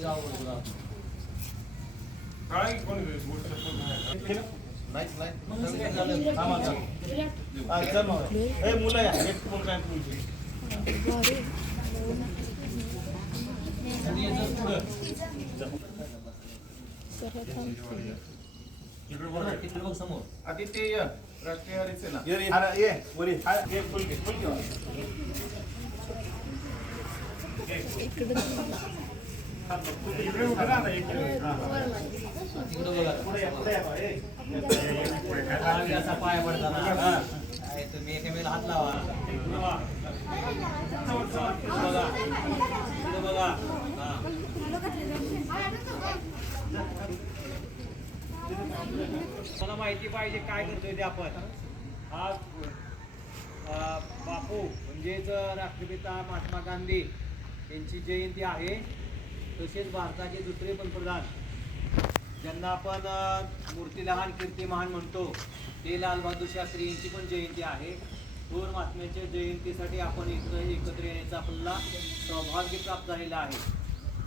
जाऊ आदित्य राष्ट्रीय हरिसेना ये रे. अरे, ये. वरी. हा, ये फुलकी फुलकी वा. इकडे. असा पाय पडताना तुम्ही एकामेकाला हात लावा बघा इकडे बघा मला माहिती पाहिजे काय करतोय ते आपण. हा बापू म्हणजेच राष्ट्रपिता महात्मा गांधी यांची जयंती आहे. तसेच भारताचे दुसरे पंतप्रधान ज्यांना आपण मूर्ती लहान कीर्ती महान म्हणतो ते लालबहादूर शास्त्री यांची पण जयंती आहे. थोर महात्म्याच्या जयंतीसाठी आपण एकत्र येण्याचा आपल्याला सौभाग्य प्राप्त झालेला आहे.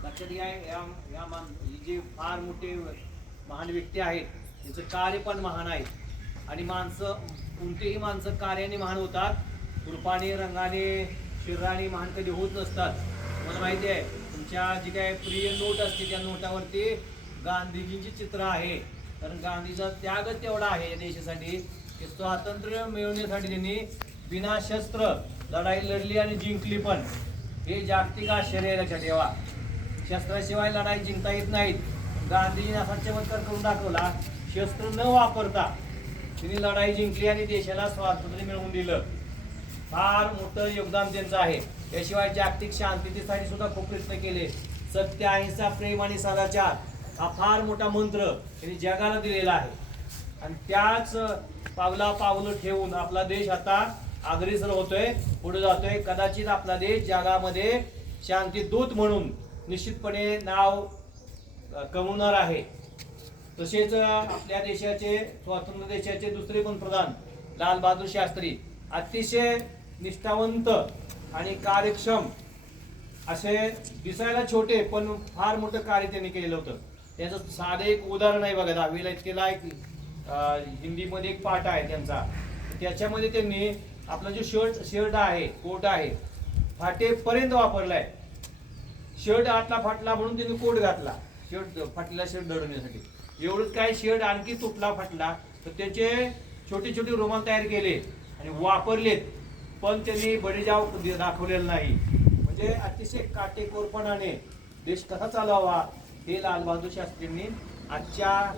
लक्षात घ्या या या मान ही जे फार मोठे महान व्यक्ती आहेत त्यांचं कार्य पण महान आहे. आणि माणसं कोणतेही माणसं कार्याने महान होतात रूपाने रंगाने शरीराने महान कधी होत नसतात. मला माहिती आहे त्यांच्या जी काय प्रिय नोट असते त्या नोटावरती गांधीजींची चित्र आहे. कारण गांधीचा त्यागच तेवढा आहे या देशासाठी की स्वातंत्र्य मिळवण्यासाठी त्यांनी बिना शस्त्र लढाई लढली आणि जिंकली पण. हे जागतिक आश्चर्य आहे लक्षात ठेवा. शस्त्राशिवाय लढाई जिंकता येत नाहीत. गांधीजीने असा चमत्कार करून दाखवला शस्त्र न वापरता त्यांनी लढाई जिंकली आणि देशाला स्वातंत्र्य मिळवून दिलं. फार मोठं योगदान त्यांचं आहे. याशिवाय जागतिक शांततेसाठी सुद्धा खूप प्रयत्न केले. सत्य अहिंसा प्रेम आणि सदाचार हा फार मोठा मंत्र त्यांनी जगाला दिलेला आहे. आणि त्याच पावला पावलं ठेवून आपला देश आता अग्रेसर होतोय पुढे जातोय. कदाचित आपला देश जगामध्ये शांती दूत म्हणून निश्चितपणे नाव कमवणार आहे. तसेच आपल्या देशाचे स्वातंत्र्य देशाचे दुसरे पंतप्रधान लाल बहादूर शास्त्री अतिशय निष्ठावंत आणि कार्यक्षम असे दिसायला छोटे पण फार मोठं कार्य त्यांनी केलेलं होतं. त्याचं साधं एक उदाहरण आहे बघा दहावीला इतकेला एक हिंदीमध्ये एक पाठ आहे त्यांचा. त्याच्यामध्ये त्यांनी आपला जो शर्ट शर्ट आहे कोट आहे फाटेपर्यंत वापरलाय. शर्ट आतला फाटला म्हणून त्यांनी कोट घातला. शर्ट फाटलेला शर्ट दडवण्यासाठी एवढंच काय शर्ट आणखी तुटला फाटला तर त्याचे छोटे छोटे रुमाल तयार केले आणि वापरलेत. पण त्यांनी बडेजाव दाखवलेला नाही. म्हणजे अतिशय काटेकोरपणाने देश कसा चालवावा हे लालबहादूर शास्त्रींनी आजच्या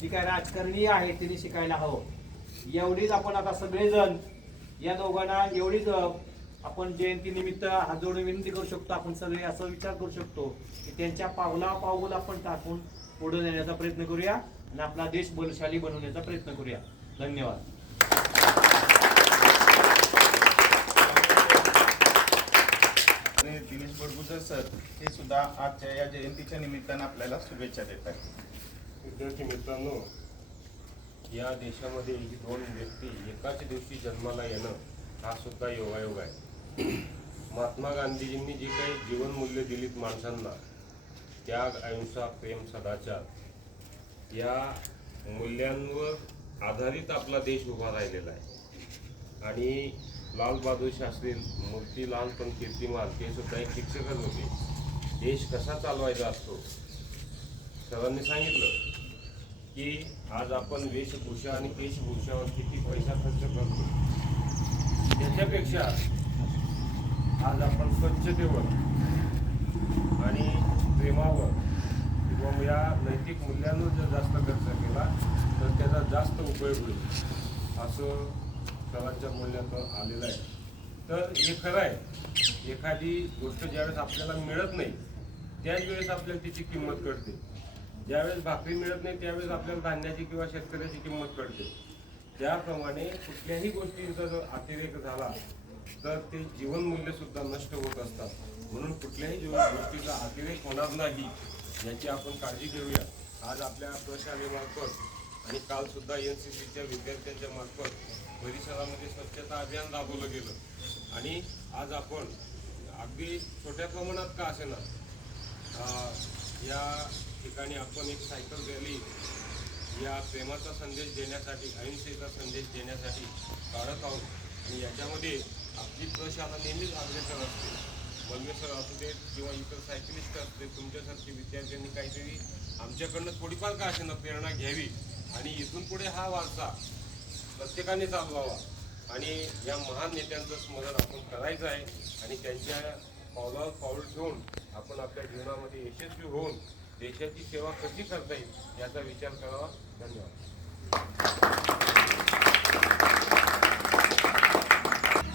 जी काय राजकारणी आहे त्यांनी शिकायला हवं. एवढीच आपण आता सगळेजण या दोघांना एवढीच आपण जयंतीनिमित्त हात जोडून विनंती करू शकतो आपण सगळे असं विचार करू शकतो की त्यांच्या पावला पाऊल आपण टाकून पुढे नेण्याचा प्रयत्न करूया आणि आपला देश बलशाली बनवण्याचा प्रयत्न करूया. धन्यवाद. आणि दिनेश बडगुजर सर हे सुद्धा आजच्या या जयंतीच्या निमित्तानं आपल्याला शुभेच्छा देत आहेत. विद्यार्थी मित्रांनो या देशामध्ये ही दोन व्यक्ती एकाच दिवशी जन्माला येणं हा सुद्धा योगायोग आहे. महात्मा गांधीजींनी जी काही जीवनमूल्य दिलीत माणसांना त्याग अहिंसा प्रेम सदाचार या मूल्यांवर आधारित आपला देश उभा राहिलेला आहे. आणि लालबहादूर शास्त्री मूर्तीलाल पण कीर्तिमान ते सुद्धा एक शिक्षकच होते. देश कसा चालवायचा असतो? सरांनी सांगितलं की आज आपण वेशभूषा आणि केशभूषावर किती पैसा खर्च करतो? त्याच्यापेक्षा आज आपण स्वच्छतेवर आणि प्रेमावर किंवा या नैतिक मूल्यांवर जर जास्त खर्च केला तर त्याचा जास्त उपयोग होईल. असं सर्वांच्या बोलण्यात आलेलं आहे. तर हे खरं आहे. एखादी गोष्ट ज्यावेळेस आपल्याला मिळत नाही त्याच वेळेस आपल्याला तिची किंमत कळते. ज्यावेळेस भाकरी मिळत नाही त्यावेळेस आपल्याला धान्याची किंवा शेतकऱ्याची किंमत कळते. त्याप्रमाणे कुठल्याही गोष्टींचा जर अतिरेक झाला तर ते जीवनमूल्य सुद्धा नष्ट होत असतात. म्हणून कुठल्याही जीवन गोष्टीचा अतिरेक होणार नाही याची आपण काळजी घेऊया. आज आपल्या प्रशालेमार्फत आणि काल सुद्धा एन सी सीच्या विद्यार्थ्यांच्या मार्फत परिसरामध्ये स्वच्छता अभियान राबवलं गेलं. आणि आज आपण अगदी छोट्या प्रमाणात का असेना या ठिकाणी आपण एक सायकल रॅली या प्रेमाचा संदेश देण्यासाठी अहिंसेचा संदेश देण्यासाठी काढत आहोत. आणि याच्यामध्ये आपली प्रशाला नेहमीच अग्रेसर असते बलमेसर असू देत किंवा इतर सायकलिस्ट असते तुमच्यासारखे विद्यार्थ्यांनी काहीतरी आमच्याकडनं थोडीफार का असेना प्रेरणा घ्यावी? आणि इथून पुढे हा वारसा प्रत्येकाने चालवावा आणि या महान नेत्यांचं स्मरण आपण करायचं आहे आणि त्यांच्या पावलावर पाऊल ठेवून आपण आपल्या जीवनामध्ये यशस्वी होऊन देशाची सेवा कशी करता येईल याचा विचार करावा. धन्यवाद.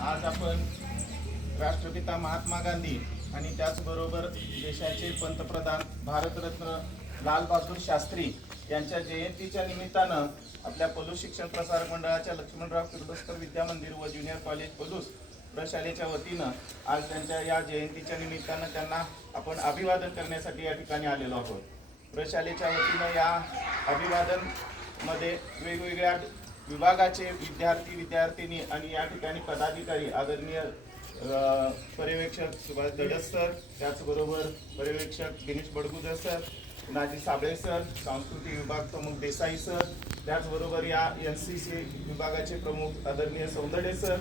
आज आपण राष्ट्रपिता महात्मा गांधी आणि त्याचबरोबर देशाचे पंतप्रधान भारतरत्न लालबहादूर शास्त्री यांच्या जयंतीच्या निमित्तानं आपल्या पलूस शिक्षण प्रसारक मंडळाच्या लक्ष्मणराव किर्लोस्कर विद्या मंदिर व ज्युनियर कॉलेज पलूस प्रशालेच्या वतीनं आज त्यांच्या या जयंतीच्या निमित्तानं त्यांना आपण अभिवादन करण्यासाठी या ठिकाणी आलेलो आहोत. प्रशालेच्या वतीनं या अभिवादनमध्ये वेगवेगळ्या विभागाचे विद्यार्थी विद्यार्थिनी आणि या ठिकाणी पदाधिकारी आदरणीय पर्यवेक्षक सुभाष दडस सर त्याचबरोबर पर्यवेक्षक Dinesh Badgujar sir Nazi Sable sir सांस्कृतिक विभाग प्रमुख देसाई सर त्याचबरोबर या एन सी सी विभागाचे प्रमुख आदरणीय सौंदर्य सर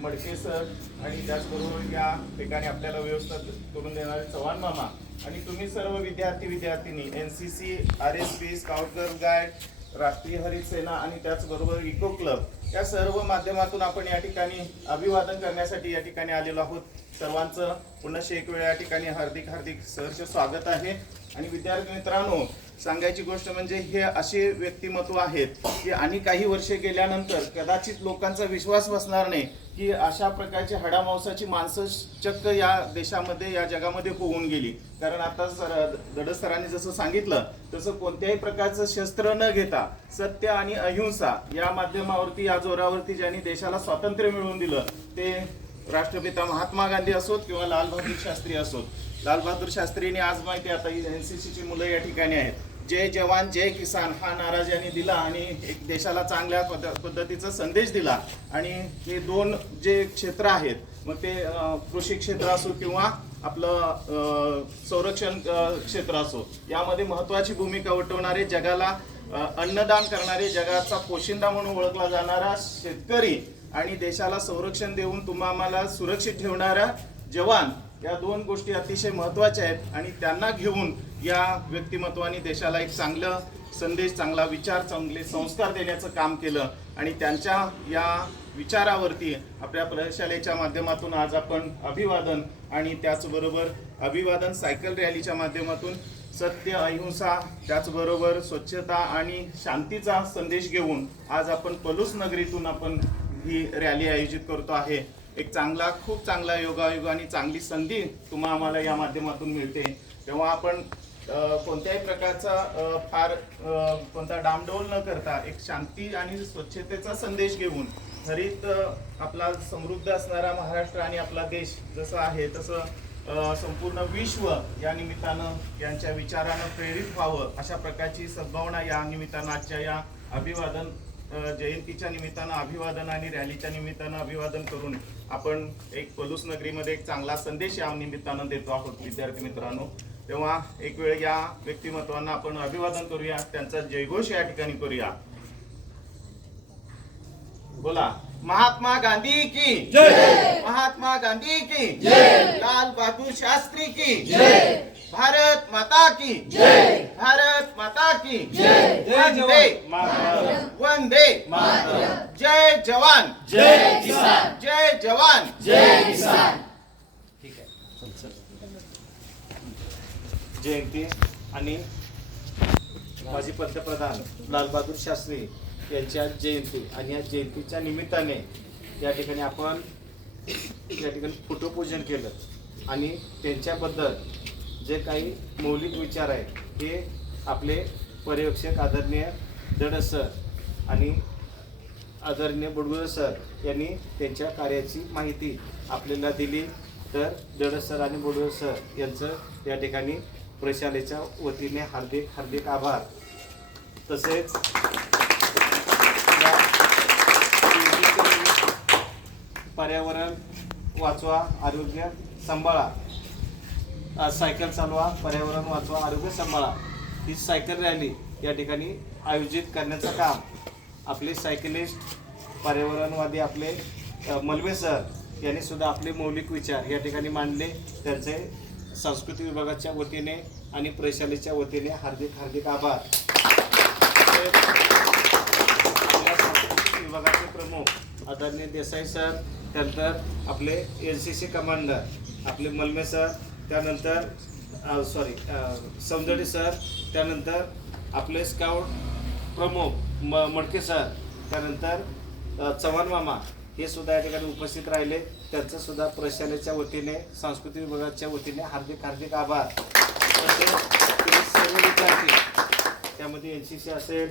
मडके सर आणि त्याचबरोबर या ठिकाणी आपल्याला व्यवस्था करून देणारे चव्हाण मामा. आणि तुम्ही सर्व विद्यार्थी विद्यार्थिनी N C C R S P scout girl guide राष्ट्रीय हरित सेना आणि त्याचबरोबर इको क्लब या सर्व माध्यमातून आपण या ठिकाणी अभिवादन करण्यासाठी या ठिकाणी आलेलो आहोत. सर्वांचं पुन्हा एक वेळा या ठिकाणी हार्दिक हार्दिक सहर्ष स्वागत आहे. आणि विद्यार्थी मित्रांनो सांगायची गोष्ट म्हणजे हे असे व्यक्तिमत्व आहेत की आणि काही वर्षे गेल्यानंतर कदाचित लोकांचा विश्वास बसणार नाही की अशा प्रकारची हडामांसाची माणसं चक्क या देशामध्ये या जगामध्ये होऊन गेली. कारण आता सर सरांनी जसं सांगितलं तसं कोणत्याही प्रकारचं शस्त्र न घेता सत्य आणि अहिंसा या माध्यमावरती या जोरावरती ज्यांनी देशाला स्वातंत्र्य मिळवून दिलं ते राष्ट्रपिता महात्मा गांधी असोत किंवा लालबहादूर शास्त्री असोत. लालबहादूर शास्त्रीने आज माहिती आहे, आता एन सी सीची मुलं या ठिकाणी आहेत. जय जवान जय किसान हा नारा ज्यांनी दिला आणि एक देशाला चांगल्या पद पद्धतीचा संदेश दिला. आणि हे दोन जे क्षेत्र आहेत मग ते कृषी क्षेत्र असो किंवा आपलं संरक्षण क्षेत्र असो यामध्ये महत्वाची भूमिका उठवणारे जगाला अन्नदान करणारे जगाचा पोशिंदा म्हणून ओळखला जाणारा शेतकरी आणि देशाला संरक्षण देऊन तुम्हा आम्हाला सुरक्षित ठेवणारा जवान या दोन गोष्टी अतिशय महत्त्वाच्या आहेत आणि त्यांना घेऊन या व्यक्तिमत्वाने देशाला एक चांगलं संदेश चांगला विचार चांगले संस्कार देण्याचं काम केलं. आणि त्यांच्या या विचारावरती आपल्या प्रशालेच्या माध्यमातून आज आपण अभिवादन आणि त्याचबरोबर अभिवादन सायकल रॅलीच्या माध्यमातून सत्य अहिंसा त्याचबरोबर स्वच्छता आणि शांतीचा संदेश घेऊन आज आपण पलूस नगरीतून आपण ही रॅली आयोजित करतो आहे. एक चांगला खूप चांगला योगायोग आणि चांगली संधी तुम्हा आम्हाला या माध्यमातून मिळते. तेव्हा आपण कोणत्याही प्रकारचा फार कोणता डामडोल न करता एक शांती आणि स्वच्छतेचा संदेश घेऊन हरित आपला समृद्ध असणारा महाराष्ट्र आणि आपला देश जसं आहे तसं संपूर्ण विश्व या निमित्तानं यांच्या विचारानं प्रेरित व्हावं अशा प्रकारची सद्भावना या निमित्तानं आजच्या या अभिवादन जयंतीच्या निमित्तानं अभिवादन आणि रॅलीच्या निमित्तानं अभिवादन करून आपण एक पलूस नगरीमध्ये एक चांगला संदेश या निमित्तानं देतो आहोत विद्यार्थी मित्रांनो. तेव्हा एक वेळ या व्यक्तिमत्वांना आपण अभिवादन करूया त्यांचा जयघोष या ठिकाणी करूया. बोला. महात्मा गांधी की। जय। महात्मा गांधी की। जय। लाल बहादुर शास्त्री की। जय। भारत माता की। जय। भारत माता की। जय। वंदे वंदे। जय जवान। जय किसान। जय जवान। ठीक आहे. जयंती आणि माजी पंतप्रधान लालबहादूर शास्त्री यांच्या जयंती आणि या जयंतीच्या निमित्ताने या ठिकाणी आपण या ठिकाणी फोटोपूजन केलं. आणि त्यांच्याबद्दल जे काही मौलिक विचार आहेत हे आपले पर्यवेक्षक आदरणीय दड सर आणि आदरणीय बुडगुळे सर यांनी त्यांच्या कार्याची माहिती आपल्याला दिली. तर दड सर आणि बुडगुळे सर यांचं या ठिकाणी प्रशालेच्या वतीने हार्दिक हार्दिक आभार. तसेच पर्यावरण वाचवा आरोग्य सांभाळा. सायकल चालवा पर्यावरण वाचवा आरोग्य सांभाळा. ही सायकल रॅली या ठिकाणी आयोजित करण्याचं काम आपले सायकलिस्ट पर्यावरणवादी आपले मलवे सर यांनी सुद्धा आपले मौलिक विचार या ठिकाणी मांडले. त्यांचे सांस्कृतिक विभागाच्या वतीने आणि प्रशालेच्या वतीने हार्दिक हार्दिक आभार. आपल्या विभागाचे प्रमुख आदरणीय देसाई सर त्यानंतर आपले एन सी सी कमांडर आपले मलमे सर त्यानंतर सॉरी समजडे सर त्यानंतर आपले स्काउट प्रमुख म मडके सर त्यानंतर चव्हाण मामा हे सुद्धा या ठिकाणी उपस्थित राहिले. त्यांचं सुद्धा प्रशालेच्या वतीने सांस्कृतिक विभागाच्या वतीने हार्दिक हार्दिक आभार. सर्व विद्यार्थी त्यामध्ये एन सी सी असेल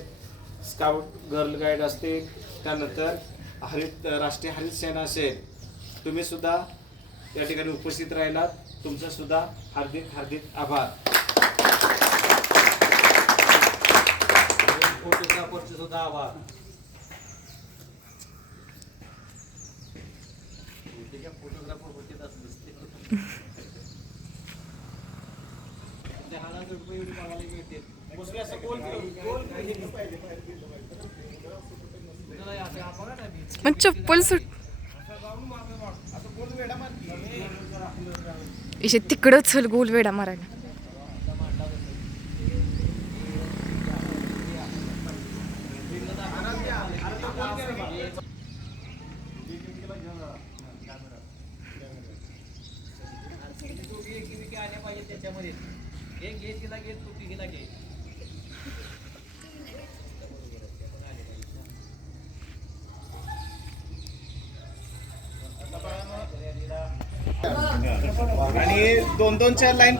स्काउट गर्ल गाईड असतील त्यानंतर हरित राष्ट्रीय हरित सेना असेल तुम्ही सुद्धा या ठिकाणी उपस्थित राहिलात. तुमचं सुद्धा हार्दिक हार्दिक आभार. फोटोग्राफरचे सुद्धा आभार. फोटोग्राफर होते त्या हजार रुपये मिळते पण चप्पल सुट इशे तिकडं चल गोल वेडा मारायला दोघी एकीमेकी आल्या पाहिजे त्याच्यामध्ये एक घे तिला घे तू तिघीला घे दोन दोन दोनच्या लाईन